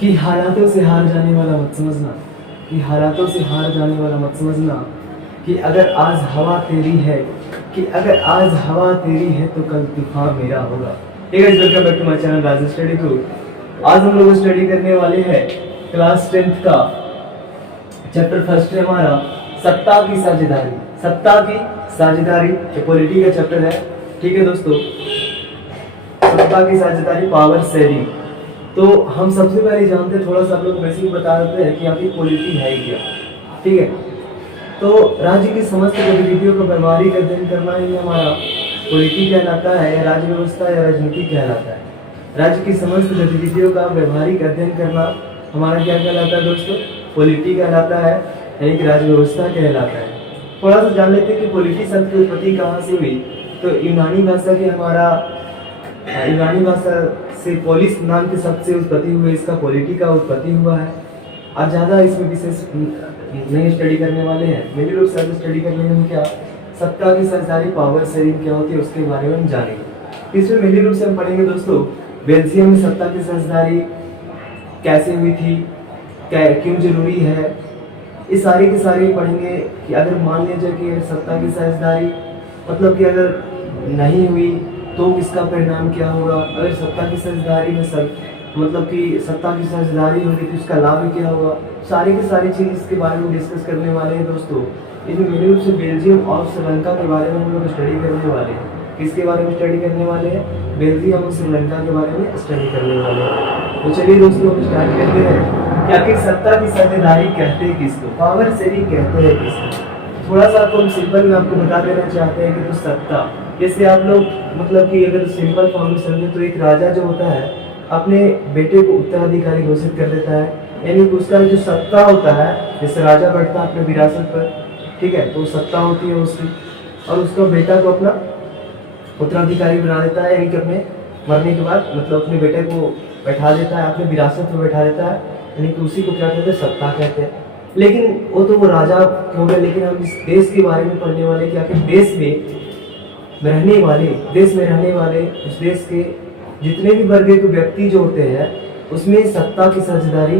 कि हालातों से हार जाने वाला मत समझना, कि हालातों से हार जाने वाला मत समझना, कि अगर आज हवा तेरी है, कि अगर आज हवा तेरी है तो कल तूफान मेरा होगा। ठीक है, welcome back to my channel Raj study group. आज हम लोग स्टडी करने वाले हैं क्लास 10th का चैप्टर फर्स्ट है हमारा सत्ता की साझेदारी। सत्ता की साझेदारी जो पॉलिटी का चैप्टर है। ठीक है दोस्तों, सत्ता की साझेदारी, पावर शेयरिंग। तो हम सबसे पहले जानते हैं, थोड़ा सा आप लोग वैसे ही बता देते हैं कि आखिर पॉलिटी है क्या। ठीक है, तो राज्य की समस्त गतिविधियों का व्यवहारिक अध्ययन करना ही हमारा पॉलिटी कहलाता है, या राज्य व्यवस्था या राजनीति कहलाता है। राज्य की समस्त गतिविधियों का व्यवहारिक अध्ययन करना हमारा क्या कहलाता है दोस्तों? पॉलिटी कहलाता है, यानी कि राज्य व्यवस्था कहलाता है। थोड़ा सा जान लेते हैं कि पॉलिटी शब्द की उत्पत्ति कहाँ से हुई। तो यूनानी भाषा के हमारा यूनानी भाषा से पोलिस नाम के शब्द से उत्पत्ति हुई, इसका पॉलिटी का उत्पत्ति हुआ है। आज ज़्यादा इसमें विशेष नहीं स्टडी करने वाले हैं, मेरे लोग सब स्टडी करने में क्या सत्ता की साझेदारी, पावर शेयरिंग क्या होती है उसके बारे में हम जानेंगे। इसमें मेरे रूप से हम पढ़ेंगे दोस्तों बेल्जियम में सत्ता की साझेदारी कैसे हुई थी, क्या क्यों जरूरी है, ये सारे के सारे पढ़ेंगे। कि अगर मान लीजिए कि सत्ता की साझेदारी मतलब कि अगर नहीं हुई तो इसका परिणाम क्या होगा, अगर सत्ता की साझेदारी में सब मतलब कि सत्ता की साझेदारी होगी तो इसका लाभ क्या होगा, सारी की सारी चीज़ इसके बारे में डिस्कस करने वाले हैं दोस्तों। इसमें मेरे रूप से बेल्जियम और श्रीलंका के बारे में हम लोग स्टडी करने वाले हैं। किसके बारे में स्टडी करने वाले हैं? बेल्जियम और श्रीलंका के बारे में स्टडी करने वाले हैं। तो चलिए दोस्तों हम स्टार्ट करते हैं कि आखिर सत्ता की साझेदारी कहते हैं किसको, पावर शेयरिंग कहते हैं किसको। थोड़ा सा आपको हम सिंपल में आपको बता देना चाहते हैं कि तो सत्ता, जैसे आप लोग मतलब कि अगर सिंपल फॉर्म में समझे तो एक राजा जो होता है अपने बेटे को उत्तराधिकारी घोषित कर देता है, यानी कि उसका जो सत्ता होता है, जैसे राजा बैठता है अपने विरासत पर, ठीक है, तो सत्ता होती है उसकी, और उसका बेटा को अपना उत्तराधिकारी बना देता है, यानी कि अपने मरने के बाद मतलब अपने बेटे को बैठा देता है, अपने विरासत पर बैठा देता है, यानी कि उसी को क्या कहते हैं? सत्ता कहते हैं। लेकिन वो राजा हो गया, लेकिन हम इस देश के बारे में पढ़ने वाले कि आखिर देश में रहने वाले उस देश के जितने भी वर्ग के व्यक्ति जो होते हैं उसमें सत्ता की साझेदारी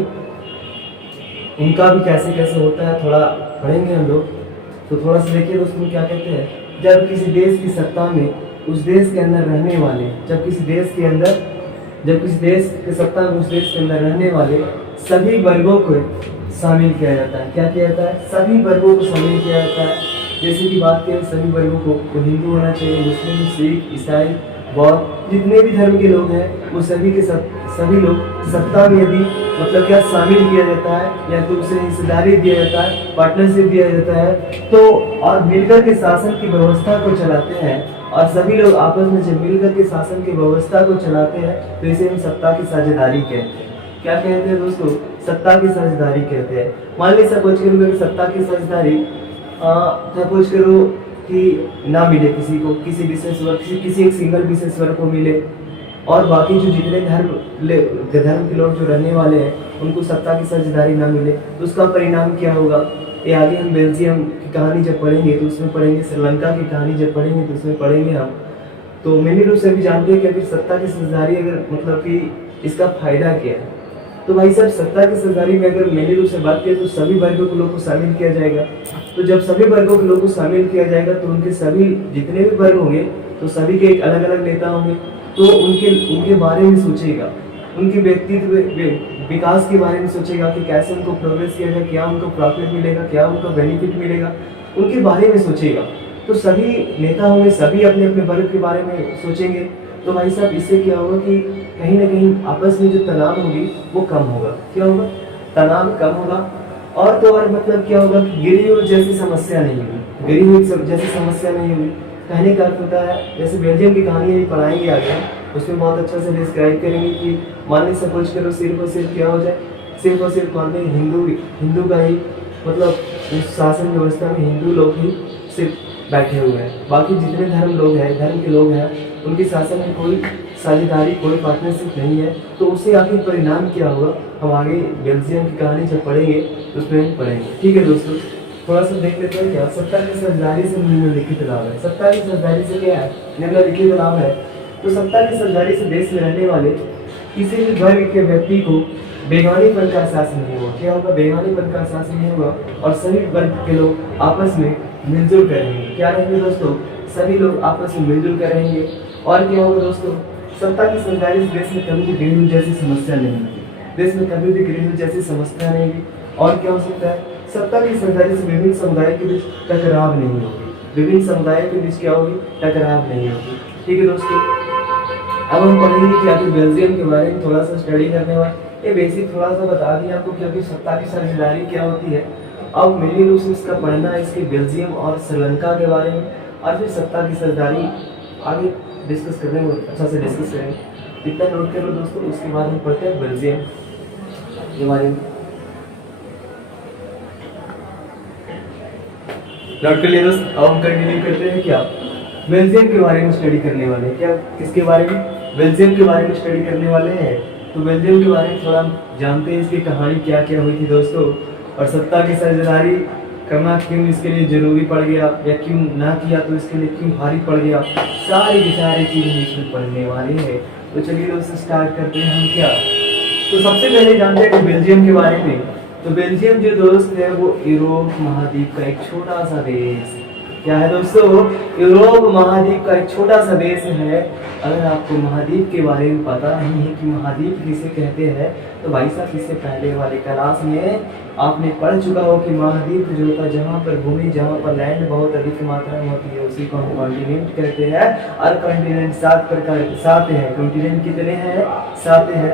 उनका भी कैसे कैसे होता है, थोड़ा पढ़ेंगे हम लोग। तो थोड़ा सा देखिए दोस्तों क्या कहते हैं, जब किसी देश की सत्ता में उस देश के अंदर रहने वाले, जब किसी देश के सत्ता में उस देश के अंदर रहने वाले सभी वर्गों को शामिल किया जाता है। क्या किया जाता है? सभी वर्गों को शामिल किया जाता है। जैसे कि बात करें सभी वर्गों को हिंदू होना चाहिए, मुस्लिम, सिख, ईसाई, बौद्ध, जितने भी धर्म के लोग हैं वो सभी लोग सत्ता में यदि मतलब क्या शामिल किया जाता है या तो उसे हिस्सेदारी दिया जाता है, पार्टनरशिप दिया जाता है, तो और मिलकर के शासन की व्यवस्था को चलाते हैं, और सभी लोग आपस में जब मिलकर के शासन की व्यवस्था को चलाते हैं तो इसे हम सत्ता की साझेदारी कहते हैं। क्या कहते हैं दोस्तों? सत्ता की साझेदारी कहते हैं। मान लीजिए सपोज करो सत्ता की साझेदारी सपोज करो कि ना मिले किसी को, किसी विशेष वर्ग, किसी एक सिंगल विशेष वर्ग को मिले, और बाकी जो जितने धर्म के लोग जो रहने वाले हैं उनको सत्ता की साझेदारी ना मिले, तो उसका परिणाम क्या होगा? ये आगे हम बेल्जियम की कहानी जब पढ़ेंगे तो उसमें पढ़ेंगे, श्रीलंका की कहानी जब पढ़ेंगे तो उसमें पढ़ेंगे हम। तो मेनली रूप से भी जानते हैं कि अगर सत्ता की साझेदारी अगर मतलब कि इसका फायदा क्या है, तो भाई साहब सत्ता की साझेदारी में अगर मेनली रूप से बात करें तो सभी वर्गों के लोगों को शामिल किया जाएगा। तो जब सभी वर्गों के लोगों को शामिल किया जाएगा तो उनके सभी जितने भी वर्ग होंगे तो सभी के एक अलग अलग नेता होंगे, तो उनके बारे में सोचेगा, उनके व्यक्तित्व विकास के बारे में सोचेगा कि कैसे उनको प्रोग्रेस किया जाए, क्या उनको प्रॉफिट मिलेगा, क्या उनको बेनिफिट मिलेगा, उनके बारे में सोचेगा। तो सभी नेता होंगे, सभी अपने अपने वर्ग के बारे में सोचेंगे, तो भाई साहब इससे क्या होगा कि कहीं ना कहीं आपस में जो तनाव होगी वो कम होगा। क्या होगा? तनाव कम होगा। और तो और मतलब क्या होगा कि गिरी हुई जैसी समस्या नहीं होगी। कहने का अर्थ होता है, जैसे बेल्जियम की कहानी अभी पढ़ाएंगे आगे, उसमें बहुत अच्छा से डिस्क्राइब करेंगे कि मान लीजिए सपोज करो सिर्फ और सिर्फ क्या हो जाए, सिर्फ और सिर्फ मानते हैं हिंदू का ही मतलब उस शासन व्यवस्था में हिंदू लोग ही सिर्फ बैठे हुए हैं, बाकी जितने धर्म के लोग हैं उनके शासन में कोई साझेदारी, कोई पार्टनरशिप नहीं है। तो उससे आखिर परिणाम क्या होगा हम आगे बेल्जियम की कहानी जब पढ़ेंगे तो उसमें हम पढ़ेंगे। ठीक है दोस्तों, थोड़ा सा देख लेते हैं क्या सत्ता की साझेदारी से निम्नलिखित लाभ है। सत्ता की साझेदारी से क्या है? निम्नलिखित लाभ है। तो सत्ता की साझेदारी से देश में रहने वाले किसी भी वर्ग के व्यक्ति को बेगानीपन का एहसास नहीं होगा। क्या होगा? बेगानीपन का एहसास नहीं होगा और सभी वर्ग के लोग आपस में मिलजुल कर रहेंगे। क्या रहेंगे दोस्तों? सभी लोग आपस में मिलजुल कर रहेंगे। और क्या होगा दोस्तों? सत्ता की सरदारी से देश में कभी भी गृह जैसी समस्या नहीं होगी। देश में कभी भी गृह जैसी समस्या नहीं होगी। और क्या हो सकता है? सत्ता की सरदारी से विभिन्न समुदाय के बीच टकराव नहीं होगी। विभिन्न समुदायों के बीच क्या होगी? टकराव नहीं होगी। ठीक है दोस्तों, अब हम पढ़ेंगे कि आखिर बेल्जियम के बारे में थोड़ा सा स्टडी करने वाले। ये बेसिक थोड़ा सा बता दिया आपको, क्योंकि सत्ता की साझेदारी क्या होती है। अब मेनली रूप से इसका पढ़ना है इसके बेल्जियम और श्रीलंका के बारे में, और फिर सत्ता की साझेदारी आगे डिस्कस करने में अच्छा से डिस्कस करेंगे। इतना नोट करो दोस्तों, उसके बाद हम पढ़ते हैं बेल्जियम के बारे में। नोट कर लिया दोस्त। अब हम कंटिन्यू करते हैं क्या? बेल्जियम के बारे में स्टडी करने वाले हैं। क्या किसके बारे में? बेल्जियम के बारे में स्टडी करने वाले हैं। तो बेल्जियम के बारे में थोड़ा जानते हैं, इसकी कहानी क्या क्या हुई थी दोस्तों, और सत्ता की साझेदारी करना क्यों इसके लिए जरूरी पड़ गया, या क्यों ना किया तो इसके लिए क्यों भारी पड़ गया। सारी की सारी चीजें इसमें पढ़ने वाले हैं। तो चलिए दोस्तों स्टार्ट करते हैं हम क्या। तो सबसे पहले जानते हैं कि बेल्जियम के बारे में। तो बेल्जियम जो दोस्त है वो यूरोप महाद्वीप का एक छोटा सा देश। क्या है दोस्तों? यूरोप महाद्वीप का एक छोटा सा देश है। अगर आपको महाद्वीप के बारे में पता नहीं है कि महाद्वीप किसे कहते हैं, तो भाई साहब इससे पहले वाले क्लास में आपने पढ़ चुका हो कि महाद्वीप जो होता है जहाँ पर भूमि, जहाँ पर लैंड बहुत अधिक मात्रा में होती है, उसी को हम कॉन्टिनेंट कहते हैं। और कॉन्टिनेंट 7 प्रकार 7 है। कॉन्टिनेंट कितने हैं? 7 है।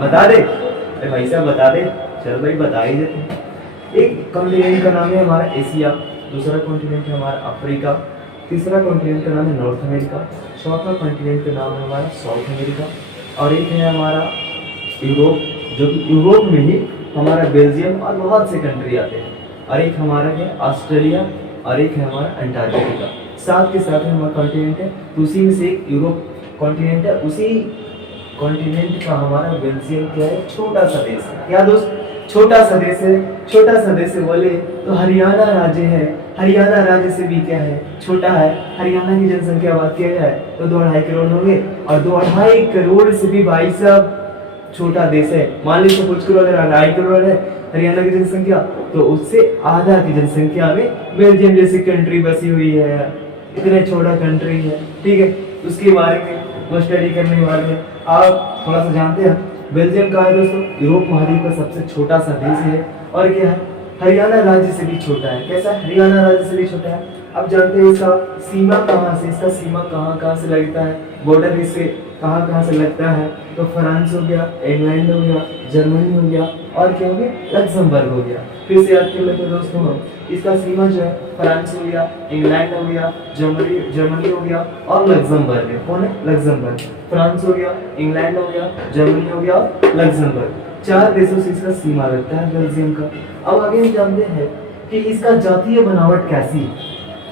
बता दे अरे भाई साहब, बता दे। चलो भाई बता ही देते हैं। एक कॉन्टिनेंट का नाम है हमारा एशिया, दूसरा कॉन्टिनेंट है हमारा अफ्रीका, तीसरा कॉन्टिनेंट का नाम है नॉर्थ अमेरिका, चौथा कॉन्टिनेंट का नाम है हमारा साउथ अमेरिका, और एक है हमारा यूरोप, जो कि यूरोप में ही हमारा बेल्जियम और बहुत से कंट्री आते हैं, और एक हमारा है ऑस्ट्रेलिया, और एक है हमारा अंटार्कटिका। साथ के साथ में हमारा कॉन्टिनेंट है, तो उसी में से एक यूरोप कॉन्टिनेंट है। उसी कॉन्टिनेंट का हमारा बेल्जियम क्या है? छोटा सा देश है। क्या दोस्त? छोटा सा देश है। छोटा सा देश है बोले तो हरियाणा राज्य है। हरियाणा राज्य से भी क्या है? छोटा है। हरियाणा की जनसंख्या बात किया जाए तो 2.5 करोड़ होंगे, और 2.5 करोड़ से भी भाई साहब छोटा देश है। मान लीजिए कुछ करोड़, अगर 2.5 करोड़ है हरियाणा की जनसंख्या, तो उससे आधा की जनसंख्या में बेल्जियम जैसी कंट्री बसी हुई है। इतने छोटा कंट्री है। ठीक है, उसके बारे में वो स्टडी करने वाले हैं। आप थोड़ा सा जानते हैं बेल्जियम का है दोस्तों, यूरोप महाद्वीप का सबसे छोटा सा देश है। और क्या है? हरियाणा राज्य से भी छोटा है। कैसा? हरियाणा राज्य से भी छोटा है। अब जानते हैं इसका सीमा कहाँ से, इसका सीमा कहाँ से लगता है, बॉर्डर इससे कहाँ से लगता है। तो फ्रांस हो गया, इंग्लैंड हो गया, जर्मनी हो गया, और क्या हो गया? लक्समबर्ग हो गया। फिर से याद कर लेते हैं दोस्तों, इसका सीमा जो है फ्रांस हो गया, इंग्लैंड हो गया, जर्मनी हो गया, और लक्समबर्ग है। कौन है? लक्समबर्ग। फ्रांस हो गया, इंग्लैंड हो गया, जर्मनी हो गया, लक्समबर्ग। 4 देशों से इसका सीमा लगता है बेल्जियम का। अब आगे हम जानते हैं कि इसका जातीय बनावट कैसी है।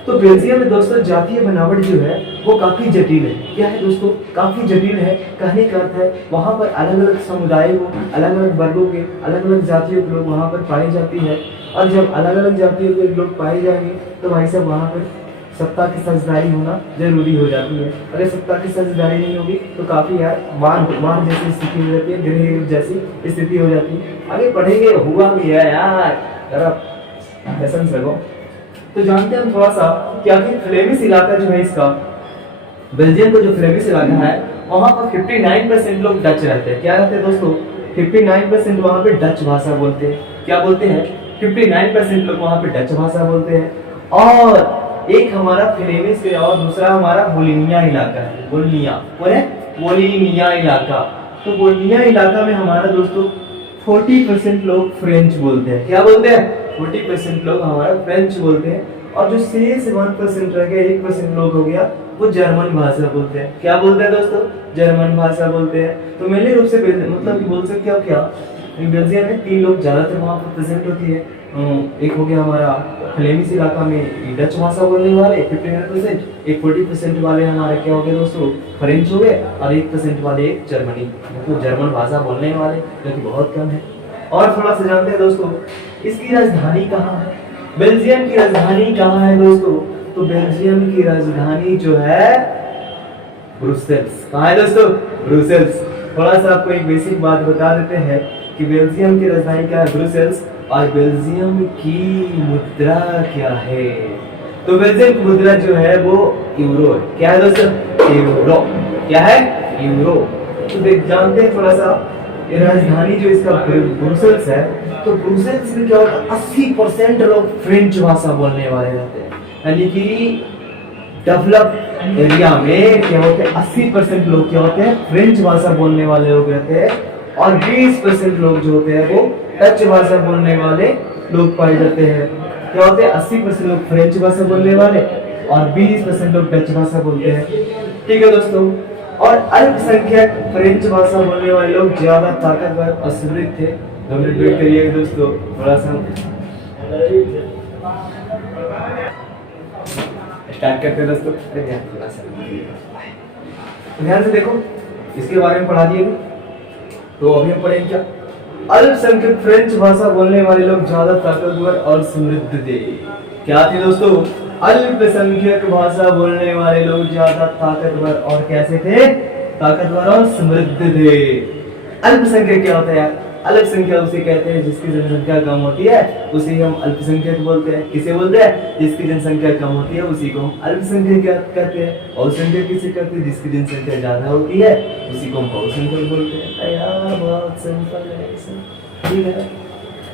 तो बेल्जियम में दोस्तों जातीय बनावट जो है वो काफी जटिल है। क्या है दोस्तों? काफी जटिल है। कहने का अर्थ है वहाँ पर अलग अलग समुदायों को, अलग अलग वर्गों के, अलग अलग जातियों के लोग वहाँ पर पाई जाती है। और जब अलग अलग जातियों के लोग पाए जाएंगे तो भाई साहब वहाँ पर सत्ता की साझेदारी होना जरूरी हो जाती है। अगर सत्ता की साझेदारी नहीं होगी तो काफी यार वार जैसी स्थिति हो जाती है, गृह जैसी स्थिति हो जाती है। आगे पढ़ेंगे, हुआ भी है यार, जरा लेसन लगो। तो जानते हैं हम थोड़ा सा कि आखिर फ्लेमिश इलाका जो है इसका, बेल्जियम का जो फ्लेमिश इलाका है वहाँ पर 59% लोग डच रहते हैं। क्या रहते हैं दोस्तों? 59% वहाँ पे डच भाषा बोलते हैं। क्या बोलते हैं? 59% लोग वहाँ पे डच भाषा बोलते हैं। और एक हमारा फ्लेमिश है और दूसरा हमारा बोलिनिया इलाका है। बोलिनिया इलाका। तो बोलिनिया इलाका में हमारा दोस्तों 40% लोग फ्रेंच बोलते हैं। क्या बोलते हैं? 40% लोग हमारा फ्रेंच बोलते हैं। और जो शेष 1% रह गया, 1% लोग हो गया, वो जर्मन भाषा बोलते हैं। क्या बोलते हैं दोस्तों? जर्मन भाषा बोलते हैं। तो मेनली रूप से मतलब बोल सकते हो क्या, बेल्जियम में 3 लोग ज्यादातर वहाँ पर प्रेजेंट होती है। एक हो गया हमारा फ्लेमिश इलाका में डच भाषा बोलने वाले 59%, एक 40% वाले हमारे क्या हो गए दोस्तों? फ्रेंच हो गए, और 1% वाले एक जर्मनी, तो जर्मन भाषा बोलने वाले, जो कि बहुत कम है। और थोड़ा सा जानते हैं दोस्तों इसकी राजधानी कहाँ है? बेल्जियम की राजधानी कहाँ है दोस्तों? तो बेल्जियम की राजधानी जो है ब्रुसेल्स। कहाँ है दोस्तों? ब्रुसेल्स। थोड़ा सा आपको एक बेसिक बात बता देते हैं कि बेल्जियम की राजधानी क्या है, ब्रुसेल्स, और बेल्जियम की मुद्रा क्या है। तो बेल्जियम की मुद्रा जो है वो यूरो है। क्या है दोस्तों, यूरो। क्या है, यूरो। तो देख जानते हैं थोड़ा सा, ये राजधानी जो इसका ब्रुसेल्स है, तो ब्रुसेल्स में क्या होता है, 80% लोग फ्रेंच भाषा बोलने वाले रहते हैं। यानी कि डेवलप एरिया में क्या होते हैं, 80% लोग क्या होते हैं, फ्रेंच भाषा बोलने वाले लोग रहते हैं, और 20% लोग जो होते हैं वो डच भाषा बोलने वाले लोग पाए जाते हैं। क्या होते हैं, 80% लोग फ्रेंच भाषा बोलने वाले और 20% लोग डच भाषा बोलते हैं। ठीक है दोस्तों, और अल्पसंख्यक फ्रेंच भाषा बोलने वाले लोग ज्यादा ताकतवर और समृद्ध थे। 2 मिनट वेट करिएगा दोस्तों, थोड़ा सा स्टार्ट करते हैं दोस्तों। थोड़ा सा ध्यान से देखो, इसके बारे में पढ़ा दिए। तो अभी हम पढ़ेंगे क्या, अल्पसंख्यक फ्रेंच भाषा बोलने वाले लोग ज्यादा ताकतवर और समृद्ध थे। क्या थे दोस्तों, अल्पसंख्यक भाषा बोलने वाले लोग ज्यादा ताकतवर और कैसे थे, ताकतवर और समृद्ध थे। अल्पसंख्यक क्या होता है यार, अल्पसंख्यक उसे कहते हैं जिसकी जनसंख्या कम होती है, उसे हम अल्पसंख्यक बोलते हैं। किसे बोलते हैं, जिसकी जनसंख्या कम होती है उसी को हम अल्पसंख्यक कहते हैं। बहुसंख्यक किसे कहते हैं, जिसकी जनसंख्या ज्यादा होती है उसी को हम बहुसंख्यक बोलते हैं। यार बहुत सिंपल है, ठीक है।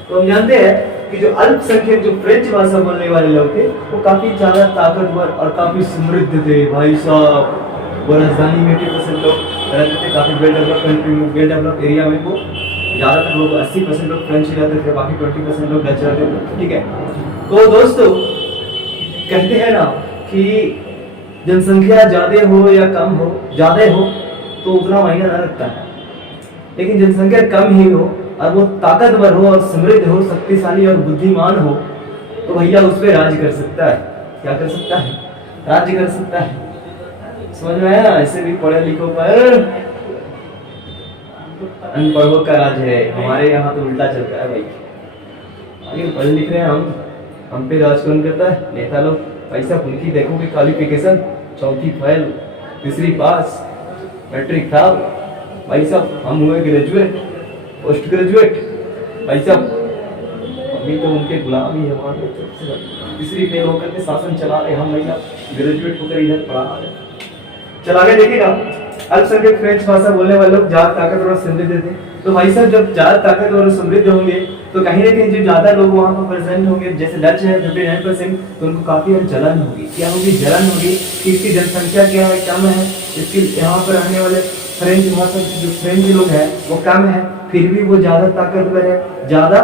तो हम जानते हैं कि जो अल्पसंख्यक जो फ्रेंच भाषा बोलने वाले लोग थे वो काफी ज्यादा ताकतवर और काफी समृद्ध थे भाई साहब। वो राजधानी में 80% लोग रहते थे, काफी वेल डेवलप कंट्री में, वेल डेवलप एरिया में वो ज्यादातर लोग 80% लोग फ्रेंच रहते थे, बाकी 20% लोग डच रहते थे। ठीक है, तो दोस्तों कहते हैं ना कि जनसंख्या ज्यादा हो या कम हो, ज्यादा हो तो उतना मायने ना रखता है, लेकिन जनसंख्या कम ही हो और वो ताकतवर हो और समृद्ध हो, शक्तिशाली और बुद्धिमान हो, तो भैया उस पर राज कर सकता है। क्या कर सकता है, राज्य कर सकता है। समझ में आया, ऐसे भी पढ़े लिखों पर अनपढ़ों का राज है। हमारे यहाँ तो उल्टा चलता है भाई, आगे पढ़े लिख रहे हैं हम पे राज कौन करता है, नेता लोग। पैसा उनकी देखोगे क्वालिफिकेशन, 4वीं फेल, 3री पास, मैट्रिक फेल, भाई साहब हम हुए ग्रेजुएट, पोस्ट ग्रेजुएट, भाई साहब अभी तो उनके गुलाम ही है वहाँ पे। 3री फेल होकर के शासन चला रहे हम, भैया ग्रेजुएट होकर इधर पढ़ा रहे। चल आगे देखिएगा, अल्पसंख्यक फ्रेंच भाषा बोलने वाले लोग ज्यादा ताकतवर और समृद्ध थे। तो भाई साहब जब ज्यादा ताकतवर और समृद्ध होंगे तो कहीं ना कहीं जो ज्यादा लोग वहाँ पर प्रेजेंट होंगे, जैसे डच है 59%, तो उनको काफी जलन होगी। क्या होगी, जलन होगी कि इसकी जनसंख्या क्या है, कम है, इसकी यहाँ पर रहने वाले फ्रेंच भाषा जो फ्रेंच लोग हैं वो कम है, फिर भी वो ज्यादा ताकतवर है, ज्यादा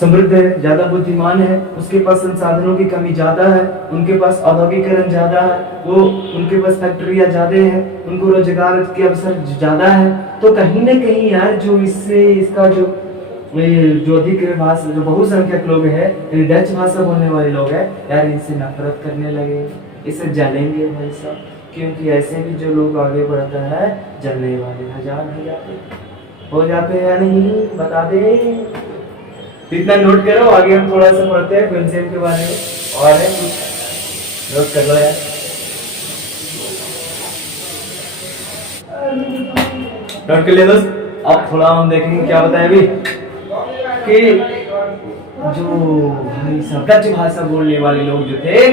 समृद्ध है, ज्यादा बुद्धिमान है, उसके पास संसाधनों की कमी ज्यादा है, उनके पास औद्योगिकरण ज्यादा है, वो उनके पास फैक्ट्रियां ज्यादा है, उनको रोजगार के अवसर ज्यादा है। तो कहीं ना कहीं यार जो इससे इसका जो अधिक भाषा जो बहुसंख्यक लोग हैं, डच भाषा बोलने वाले लोग हैं यार, इनसे नफरत करने लगे, इसे जलेंगे भाई साहब, क्योंकि ऐसे भी जो लोग आगे बढ़ता है जलने वाले हजार हो जाते हैं या नहीं, बता दे। इतना नोट करो, आगे हम थोड़ा सा पढ़ते हैं बेल्जियम के बारे में, और है कुछ नोट कर लो यार। नोट कर ले दोस्त। अब थोड़ा हम देखेंगे क्या बताया अभी कि जो भाई साहब डच भाषा बोलने वाले लोग जो थे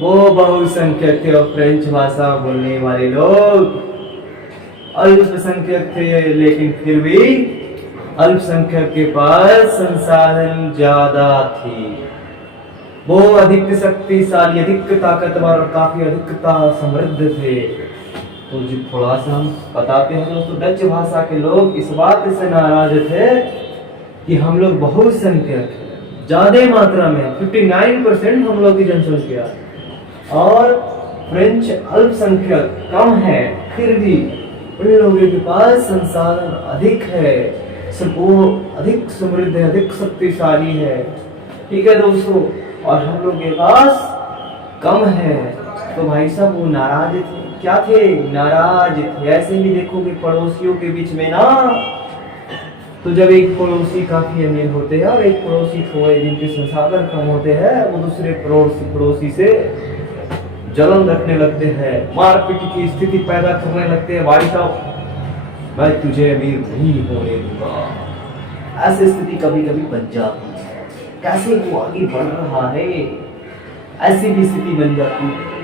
वो बहुसंख्यक थे, और फ्रेंच भाषा बोलने वाले लोग अल्पसंख्यक थे, लेकिन फिर भी अल्पसंख्यक के पास संसाधन ज्यादा थी, वो अधिक शक्तिशाली, अधिक ताकतवर और काफी अधिकता समृद्ध थे। तो जो थोड़ा सा हम बताते हैं दोस्तों, डच भाषा के लोग इस बात से नाराज थे कि हम लोग बहुसंख्यक ज्यादा मात्रा में 59% हम लोग की जनसंख्या, और फ्रेंच अल्पसंख्यक कम है, फिर भी उन लोगों के पास संसाधन अधिक है, वो अधिक समृद्ध है, अधिक शक्तिशाली है। ठीक है दोस्तों, और हम लोग के पास कम है। तो भाई साहब वो नाराज थे, क्या थे, नाराज थे। ऐसे भी देखोगे पड़ोसियों के बीच में ना, तो जब एक पड़ोसी काफी अमीर होते हैं और एक पड़ोसी थोड़े जिनके संसाधन कम होते हैं, वो दूसरे पड़ोसी से जलन रखने लगते हैं, मारपीट की स्थिति पैदा करने लगते हैं। भाई साहब मैं तुझे अमीर नहीं होने दूंगा, ऐसी स्थिति कभी कभी बन जाती है। कैसे वो आगे बढ़ रहा है, ऐसी भी स्थिति बन जाती है।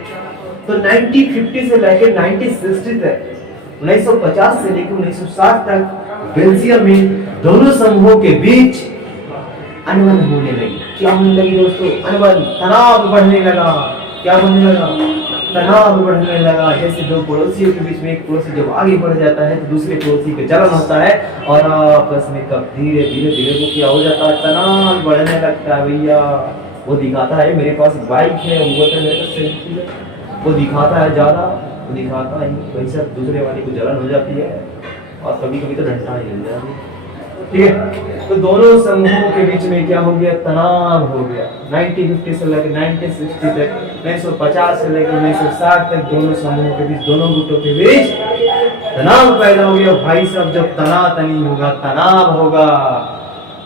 तो 1950 से लेकर 1960 तक, 1950 से लेकर 1960 तक बेल्जियम में दोनों समूहों के बीच अनबन होने लगी। क्या होने लगी दोस्तों? अनबन, तनाव बढ़ने लगा। क्या बढ़ने लगा? तनाव बढ़ने लगा। जैसे दो पड़ोसियों के बीच में एक पड़ोसी जब आगे बढ़ जाता है तो दूसरे पड़ोसी को जलन होता है और आपस में कब धीरे धीरे धीरे वो क्या हो जाता है, तनाव बढ़ने लगता है। भैया वो दिखाता है मेरे पास बाइक है, वो तो मेरे पास साइकिल है, वो दिखाता है ज्यादा, वो दिखाता है वैसे दूसरे वाले को जलन हो जाती है और कभी कभी तो डंडा ही मिल जाती है। ठीक है, तो दोनों समूहों के बीच में क्या हो गया? तनाव हो गया। 1950 से लेकर 1960 तक, 1950 से लेकर 1960 तक दोनों समूहों के बीच, दोनों गुटों के बीच तनाव पैदा हो गया। भाई साहब जब तनातनी होगा, तनाव होगा,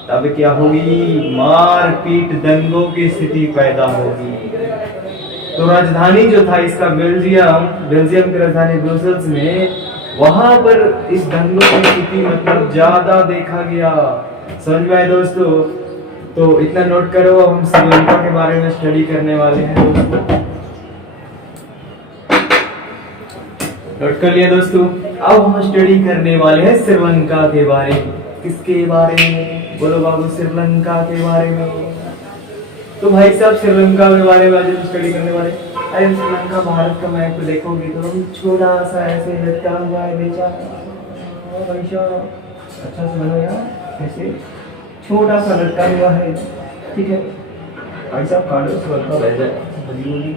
तब क्या होगी? मारपीट, दंगों की स्थिति पैदा होगी। तो राजधानी जो था इसका बेल्जियम की राजधानी ब्रुसेल्स में, वहां पर इस दंगों की स्थिति मतलब ज्यादा देखा गया। समझ में आए दोस्तों? तो इतना नोट करो। अब हम श्रीलंका के बारे में स्टडी करने वाले हैं दोस्तों। नोट कर लिया दोस्तों? अब हम स्टडी करने वाले हैं श्रीलंका के बारे में। किसके बारे में? बोलो बाबू, श्रीलंका के बारे में। तो भाई साहब श्रीलंका के बारे में आज हम स्टडी करने वाले। अरे श्रीलंका भारत का मैप देखोगे तो हम छोटा सा ऐसे लटका हुआ है बेचारा। भाई साहब अच्छा सुनो यार, ऐसे छोटा सा लटका हुआ है। ठीक है भाई साहब, काटो श्रीलंका बह जाए,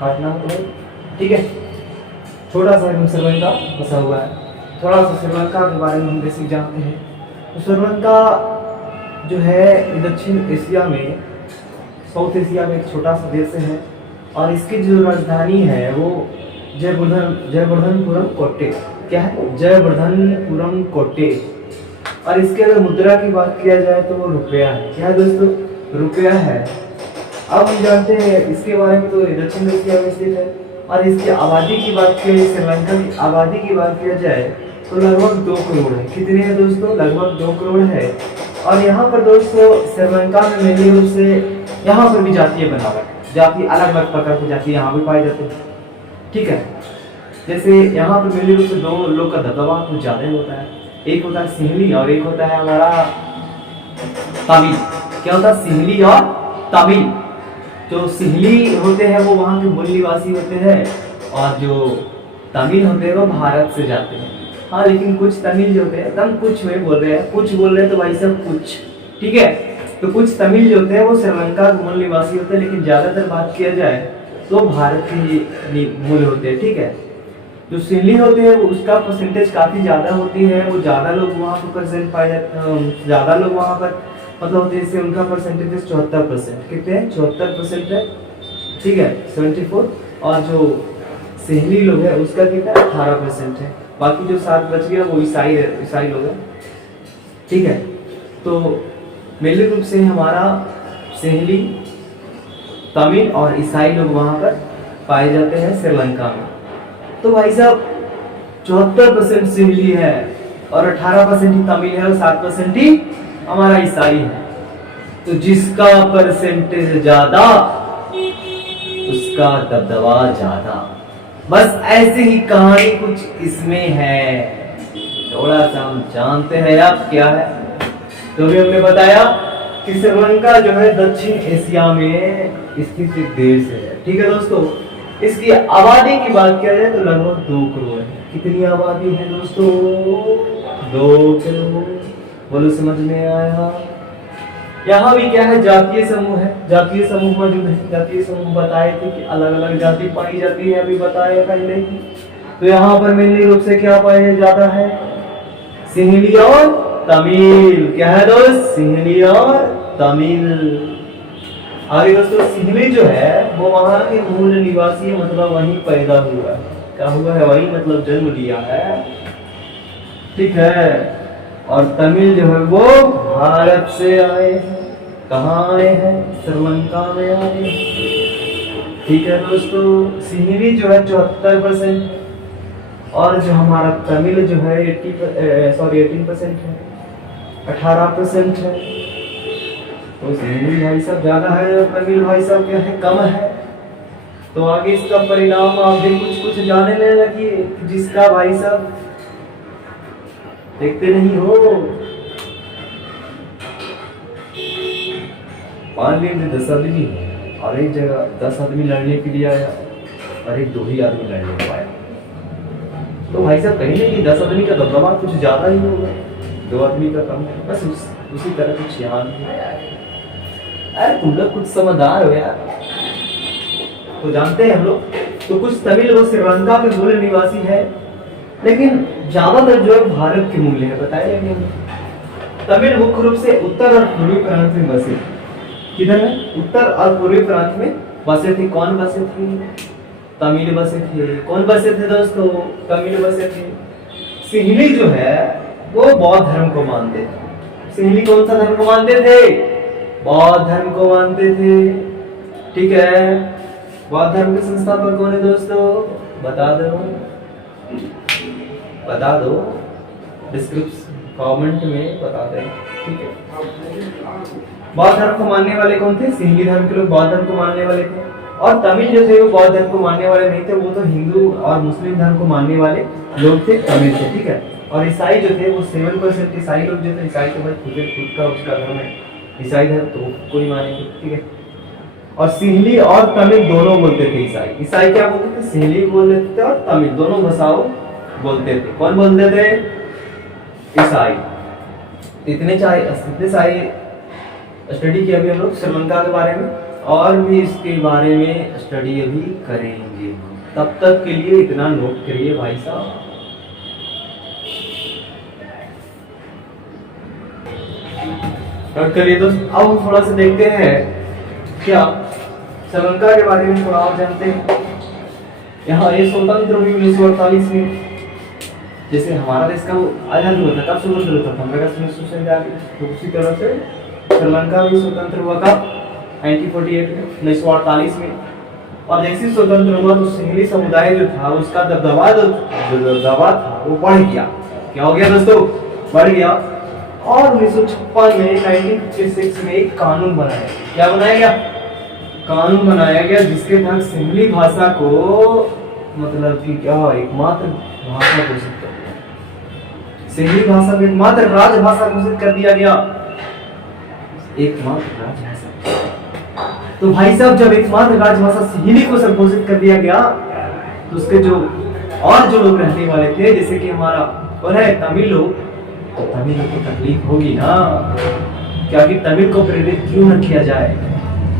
काटना तो ठीक है। छोटा सा एकदम श्रीलंका बसा हुआ है। थोड़ा सा श्रीलंका के बारे में हम बेसिक जानते हैं। तो श्रीलंका जो है दक्षिण एशिया में, साउथ एशिया में एक छोटा सा देश है और इसकी जो राजधानी है वो जयवर्धनपुरम कोट्टे। क्या है? जयवर्धनपुरम कोट्टे। और इसके अगर मुद्रा की बात किया जाए तो वो रुपया है। क्या है दोस्तों? रुपया है। अब हम जानते हैं इसके बारे में, तो दक्षिण एशिया में स्थित है। और इसकी आबादी की बात की, श्रीलंका की आबादी की बात किया जाए तो लगभग 2 करोड़ है। कितने हैं दोस्तों? लगभग 2 करोड़ है। और यहाँ पर दोस्तों श्रीलंका में मेनली रूप से यहाँ पर भी जातीय बनावट, जाति अलग अलग प्रकार की जाति यहाँ भी पाई जाती है। ठीक है, जैसे यहाँ पर मेनली रूप से 2 लोग का दबदबा कुछ ज्यादा होता है। एक होता है सिंहली और एक होता है हमारा तमिल। क्या होता है? सिंहली और तमिल। जो सिंहली होते हैं वो वहाँ के मूल निवासी होते हैं और जो तमिल होते हैं वो भारत से जाते हैं। हाँ, लेकिन कुछ तमिल जो होते हैं, एकदम कुछ में बोल रहे हैं, कुछ बोल रहे हैं तो भाई सब कुछ। ठीक है, तो कुछ तमिल जो होते हैं वो श्रीलंका के मूल निवासी होते हैं, लेकिन ज्यादातर बात किया जाए तो भारत के मूल होते हैं। ठीक है, जो सिंहली होते हैं उसका परसेंटेज काफी ज्यादा होती है। वो ज्यादा लोग वहाँ पर प्रेजेंट पाए जाते हैं, ज्यादा लोग वहाँ पर मतलब होते हैं। उनका परसेंटेज 74%। कितने हैं? 74% है। ठीक है, 74। और जो सिंहली लोग है उसका कितना? 18% है। बाकी जो 7 बच गया वो ईसाई लोग हैं। ठीक है, तो मेनली रूप से हमारा सिंहली, तमिल और ईसाई लोग वहां पर पाए जाते हैं श्रीलंका में। तो भाई साहब 74% सिंहली है और 18% ही तमिल है और 7% ही हमारा ईसाई है। तो जिसका परसेंटेज ज्यादा उसका दबदबा ज्यादा। बस ऐसी ही कहानी कुछ इसमें है। थोड़ा सा हम जानते हैं आप क्या है। तो भी हमने बताया कि श्रीलंका जो है दक्षिण एशिया में स्थित एक देश है। ठीक है दोस्तों, इसकी आबादी की बात किया जाए तो लगभग 2 करोड़ है। कितनी आबादी है दोस्तों? 2 करोड़। बोलो समझ में आया? यहाँ भी क्या है? जातीय समूह है। जातीय समूह मौजूद है। जातीय समूह बताए थे कि अलग अलग जाति पाई जाती है, अभी बताया पहले ही। तो यहाँ पर मेनली रूप से क्या पाया जाता है? सिंहली और तमिल। क्या है दोस्त? सिंहली और तमिल। आगे दोस्तों सिंहली जो है वो वहां के मूल निवासी, मतलब वहीं पैदा हुआ है। क्या हुआ है? वहीं मतलब जन्म लिया है। ठीक है, और तमिल जो है वो भारत से आए हैं। कहाँ आए हैं? श्रीलंका में आए हैं। ठीक है दोस्तों, सिंहली जो है 74% और जो हमारा तमिल जो है 18% है। 18% है। तो हिंदी भाई साहब ज़्यादा है, तमिल भाई साहब क्या है कम है। तो आगे इसका परिणाम आप भी कुछ कुछ जानने लगिए, जिसका भाई साहब देखते नहीं हो। मान लीजिए 10 आदमी और एक जगह 10 आदमी लड़ने के लिए आया और एक 2 ही आदमी लड़ने को आया, तो भाई साहब कहेंगे कि 10 आदमी का दबदबा कुछ ज़्यादा ही होगा, 2 आदमी का कम है। बस उसी तरह कुछ यहाँ भी है। अरे तुम लोग कुछ समझदार हो यार। तो जानते हैं हम लोग, तो कुछ तमिल वो श्रीलंका के मूल निवासी है, लेकिन ज्यादातर जो है भारत के मूल है। बताया तमिल मुख्य रूप से उत्तर और पूर्वी प्रांत में बसे। किधर है? उत्तर और पूर्वी प्रांत में बसे थे। कौन बसे थे? तमिल बसे थे। कौन बसे थे दोस्तों? तमिल बसे थे। सिंहली जो है वो बौद्ध धर्म को मानते थे। सिंहली कौन सा धर्म को मानते थे? बौद्ध धर्म को मानते थे। ठीक है, बौद्ध धर्म के संस्थापक कौन है दोस्तों? बता दो, बता दो, डिस्क्रिप्शन कमेंट में बता दें। ठीक है, बौद्ध धर्म को मानने वाले कौन थे? सिंहली धर्म के लोग बौद्ध धर्म को मानने वाले थे। और तमिल जो थे वो बौद्ध धर्म को मानने वाले नहीं थे, वो तो हिंदू और मुस्लिम धर्म को मानने वाले लोग थे, तमिल थे। ठीक है, और ईसाई जो थे वो 7% ईसाई लोग जो थे। ईसाई तो भाई खुद का उसका धर्म है, ईसाई धर्म तो कोई मानेंगे। ठीक है, और सिंहली और तमिल दोनों बोलते थे। ईसाई ईसाई क्या बोलते थे? सिंहली बोलते थे और तमिल दोनों भाषाओं बोलते थे। कौन बोलते थे? ईसाई। इतने सारे स्टडी किया अभी हम लोग श्रीलंका के बारे में, और भी इसके बारे में स्टडी अभी करेंगे। तब तक के लिए इतना नोट करिए भाई साहब। नोट करिए दोस्त। अब हम थोड़ा सा देखते हैं क्या श्रीलंका के बारे में थोड़ा और जानते हैं। यहाँ ये स्वतंत्र हुई 1948 में। जैसे हमारा देश का आजाद हुआ था, कब स्वतंत्र हुआ था? 15 अगस्त 1947। तो उसी तरह से श्रीलंका भी स्वतंत्र हुआ था 1948 में। और जैसे स्वतंत्र हुआ तो सिंहली समुदाय जो था उसका दबदबा था वो बढ़ गया। क्या हो गया दोस्तों? बढ़ गया। और 1956 में 1956 में एक कानून बनाया। क्या बनाया गया? कानून बनाया गया जिसके तहत सिंहली भाषा को मतलब कि क्या एकमात्र भाषा घोषित कर दिया। सिंहली भाषा को एकमात्र राजभाषा घोषित कर दिया गया। एकमात्र राजभाषा। तो भाई साहब जब एकमात्र राजभाषा सिंहली को सब घोषित कर दिया गया तो उसके जो लोग रहने वाले थे, जैसे कि हमारा कौन है? तमिल लोग। तो तमिल लोग को तकलीफ होगी ना, क्योंकि तमिल को प्रेरित क्यों न किया जाए।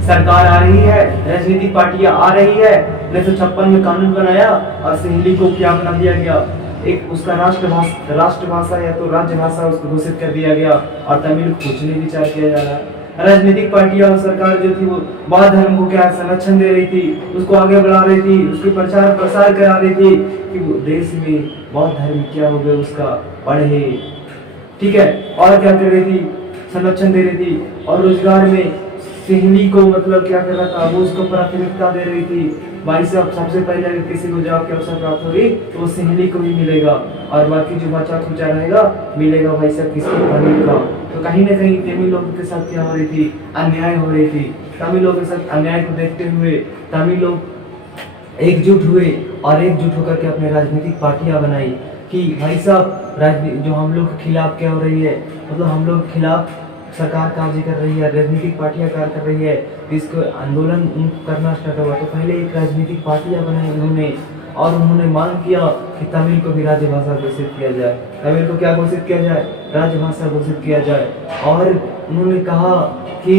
सरकार आ रही है, राजनीतिक पार्टियां आ रही है, 1956 में कानून बनाया और सिंहली को क्या बना दिया गया? एक उसका राष्ट्रभाषा या तो राज्य भाषा उसको घोषित कर दिया गया। और तमिल को कुछ नहीं विचार किया जा रहा है। राजनीतिक पार्टियां और सरकार जो थी वो बौद्ध धर्म को क्या संरक्षण दे रही थी, उसको आगे बढ़ा रही थी, उसके प्रचार प्रसार करा रही थी कि वो देश में बौद्ध धर्म क्या हो गया उसका बढ़े। ठीक है, और क्या कर रही थी? संरक्षण दे रही थी। और रोजगार में सिंहली को मतलब क्या कर रहा था? वो उसको प्राथमिकता दे रही थी। भाई साहब सबसे पहले अगर किसी को जॉब के अवसर प्राप्त होगी तो वो सिंहली को भी मिलेगा, और बाकी जो बचा खुचा रहेगा मिलेगा भाई साहब किसको? तमिल का। तो कहीं ना कहीं तमिल लोगों के साथ क्या हो रही थी? अन्याय हो रही थी। तमिल लोगों के साथ अन्याय को देखते हुए तमिल लोग एकजुट हुए और एकजुट होकर के अपने राजनीतिक पार्टियां बनाई कि भाई साहब जो हम लोग के खिलाफ क्या हो रही है, मतलब हम लोग के खिलाफ सरकार कार्य कर रही है, राजनीतिक पार्टियां कार्य कर रही है, इसको आंदोलन करना स्टार्ट हुआ। तो पहले एक राजनीतिक पार्टियां बनाई उन्होंने, और उन्होंने मांग किया कि तमिल को भी राजभाषा घोषित किया जाए। तमिल को क्या घोषित किया जाए? राजभाषा घोषित किया जाए। और उन्होंने कहा कि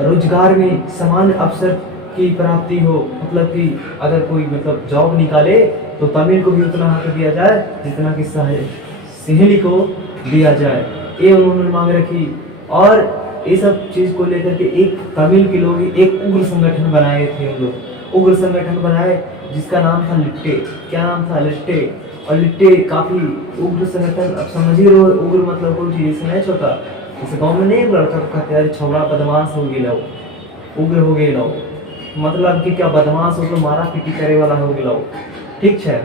रोजगार में समान अवसर की प्राप्ति हो, मतलब कि अगर कोई मतलब जॉब निकाले तो तमिल को भी उतना हक दिया जाए जितना कि सिंहली को दिया जाए। ये उन्होंने मांग रखी। और ये सब चीज को लेकर के एक तमिल के लोग एक उग्र संगठन बनाए थे। उन लोग उग्र संगठन बनाए जिसका नाम था लिट्टे। क्या नाम था? लिट्टे। और लिट्टे काफी उग्र संगठन। अब समझ ही रहो उग्र मतलब कोई चीज नहीं छोटा। जैसे गाँव में नहीं एक लड़का को कहते हैं छौड़ा बदमाश हो गया, उग्र हो गया, मतलब कि क्या बदमाश हो तो मारा पीटी करे वाला हो गया। ठीक है,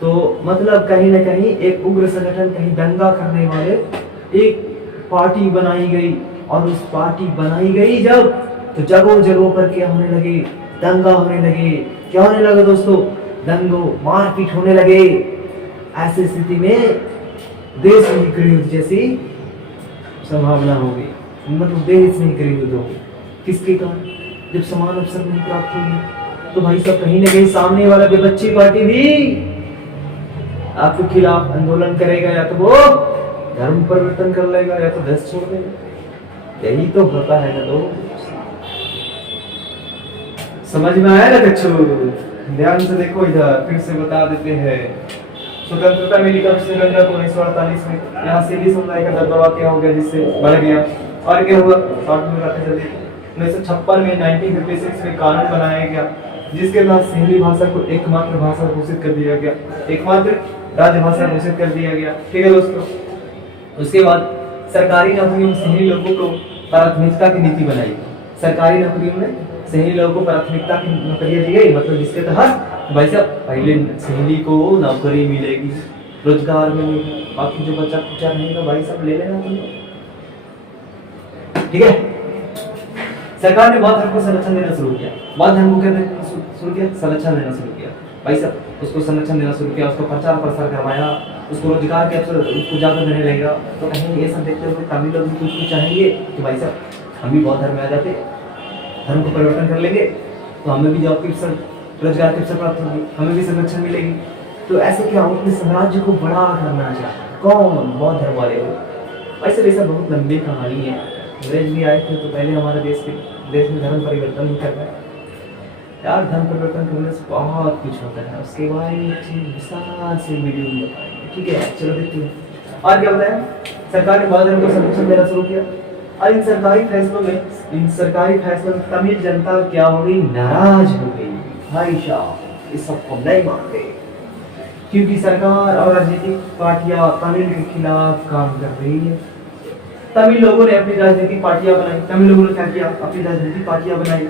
तो मतलब कहीं ना कहीं एक उग्र संगठन, कहीं दंगा करने वाले एक पार्टी बनाई गई, और उस पार्टी बनाई गई जब, तो जगहों जगहों पर क्या होने लगे, दंगा होने लगे। क्या होने लगा दोस्तों, दंगों मारपीट होने लगे। ऐसी स्थिति में देश में गृह जैसी संभावना होगी, मतलब देश में गृह होगी। किसके कारण, जब समान अवसर नहीं प्राप्त होगी, तो भाई सब कहीं ना कहीं सामने वाला विपक्षी पार्टी भी आपके खिलाफ आंदोलन करेगा, या तो वो धर्म परिवर्तन कर लेगा, या तो देश छोड़ देगा। यही तो होता है ना। तो समझ में आया ना बच्चों, ध्यान से देखो, इधर फिर से बता देते हैं। स्वतंत्रता मिली कब से, 1948 में। यहाँ सिंधी समुदाय का दबदबा क्या हो गया, जिससे बढ़ गया। और क्या हुआ, 60 में बताते जल्दी। 1956 में 1956 में कानून बनाया गया, जिसके तहत हिंदी भाषा को एकमात्र भाषा घोषित कर दिया गया, एकमात्र राजभाषा घोषित कर दिया गया। ठीक है दोस्तों। उसके बाद सरकारी नौकरियों में शहरी लोगों को प्राथमिकता की नीति बनाई। सरकारी नौकरियों में शहरी लोगों को प्राथमिकता की नौकरियां दी गई, मतलब जिसके तहत भाई साहब पहले शहरी को नौकरी मिलेगी, रोजगार मिलेगी, बाकी जो बच्चा कुचा रहेगा भाई साहब ले लेना तुम। ठीक है। सरकार ने बौद्ध धर्म को संरक्षण देना शुरू किया। बौद्ध धर्म को क्या शुरू किया, संरक्षण देना शुरू किया भाई साहब। उसको संरक्षण देना शुरू किया, उसको प्रचार प्रसार करवाया, उसको रोजगार के अवसर उसको ज्यादा देने लगेगा। तो कहीं ये सब देखते हुए तमिल लोग भी कुछ चाहेंगे कि भाई साहब हम भी बौद्ध धर्म में आ जाते, धर्म को परिवर्तन कर लेंगे, तो हमें भी जॉब के अवसर, रोजगार के अवसर प्राप्त होंगे, हमें भी संरक्षण मिलेगी। तो ऐसे क्या अपने साम्राज्य को बड़ा करना चाहता, कौन, बौद्ध धर्म वाले लोग। वैसे वैसा बहुत लंबी कहानी है। अंग्रेज भी आए थे तो पहले हमारे देश में धर्म परिवर्तन नहीं करना है यार। धर्म परिवर्तन करने से बहुत कुछ होता है, उसके बारे में विस्तार से वीडियो में बताएंगे। ठीक है, चलो देखते हैं। और क्या बताया, सरकार ने बौद्ध धर्म को संरक्षण देना शुरू किया। और इन सरकारी फैसलों में तमिल जनता क्या हो गई, नाराज हो गई। भाई साहब इस सबको नहीं मानते, क्योंकि सरकार और राजनीतिक पार्टियां तमिल के खिलाफ काम कर रही है। तमिल लोगों ने अपनी राजनीतिक पार्टियां बनाई। तमिल लोगों ने क्या किया, अपनी राजनीतिक पार्टियां बनाई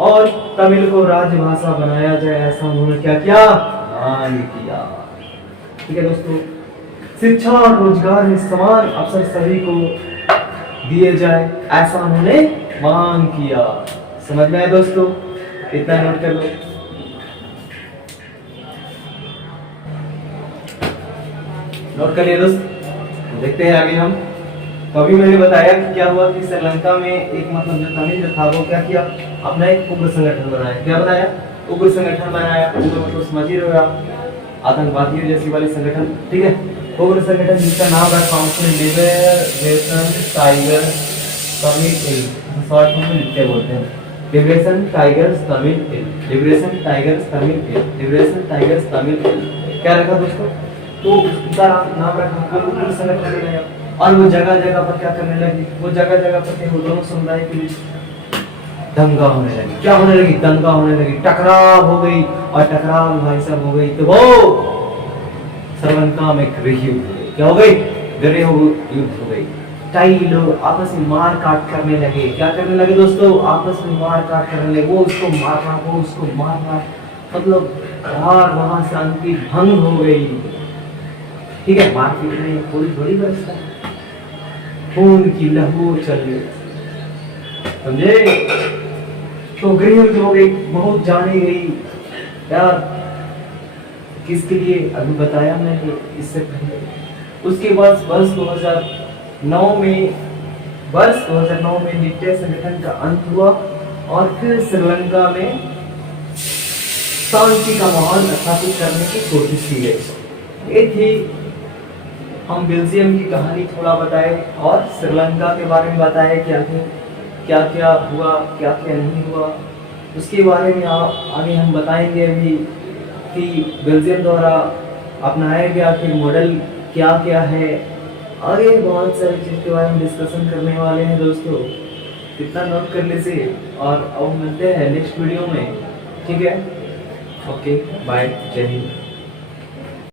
और तमिल को राजभाषा बनाया जाए, ऐसा उन्होंने क्या किया, मांग किया। ठीक है दोस्तों। शिक्षा और रोजगार में समान अवसर सभी को दिए जाए, ऐसा उन्होंने मांग किया। समझ में आया दोस्तों, इतना नोट कर लो। नोट कर लिया दोस्त, देखते हैं आगे हम। तो अभी मैंने बताया कि क्या हुआ कि श्रीलंका में एक मतलब जो तमिल जो था वो क्या किया, अपना एक उग्र संगठन बनाया। क्या बताया, उग्र संगठन बनाया। उग्र मतलब समझ ही रहे आप, आतंकवादियों जैसी वाले संगठन। ठीक है, उग्र संगठन जिसका नाम रखा उसने लिबरेशन टाइगर्स तमिल, शॉर्ट में लिखते बोलते हैं liberation tigers Tamil, liberation tigers Tamil, liberation tigers Tamil. क्या रखा दोस्तों, तो उसका नाम रखा उग्र संगठन बनाया। और वो जगह जगह पर क्या करने लगी, वो जगह जगह पर वो दोनों समुदाय के बीच दंगा होने लगी। क्या होने लगी, दंगा होने लगी, टकराव हो गई। और टकराव भाई साहब हो गई तो वो श्रीलंका में गृह युद्ध हो गई। क्या हो गई, गृह युद्ध हो गई। कई लोग आपस में मार काट करने लगे। क्या करने लगे दोस्तों, आपस में मार काट करने लगे। वो उसको मारना, वो उसको मारना, मतलब और वहां शांति भंग हो गई। ठीक है, मारपीट में कोई थोड़ी व्यवस्था है, खून की लहू चल रही, समझे। तो गृह युद्ध हो गई, बहुत जानी गई यार। किसके लिए, अभी बताया मैंने इससे पहले। उसके बाद वर्ष 2009 में नित्य संगठन का अंत हुआ और फिर श्रीलंका में शांति का माहौल स्थापित करने की कोशिश की गई। ये थी, हम बेल्जियम की कहानी थोड़ा बताए और श्रीलंका के बारे में बताए, क्या क्या हुआ, क्या क्या नहीं हुआ, उसके बारे में आगे हम बताएंगे अभी कि बेल्जियम द्वारा अपनाया गया फिर मॉडल क्या क्या है। आगे बहुत सारी चीज़ के बारे में डिस्कशन करने वाले हैं दोस्तों, इतना नोट करने से। और अब मिलते हैं नेक्स्ट वीडियो में। ठीक है, ओके बाय, जय हिंद।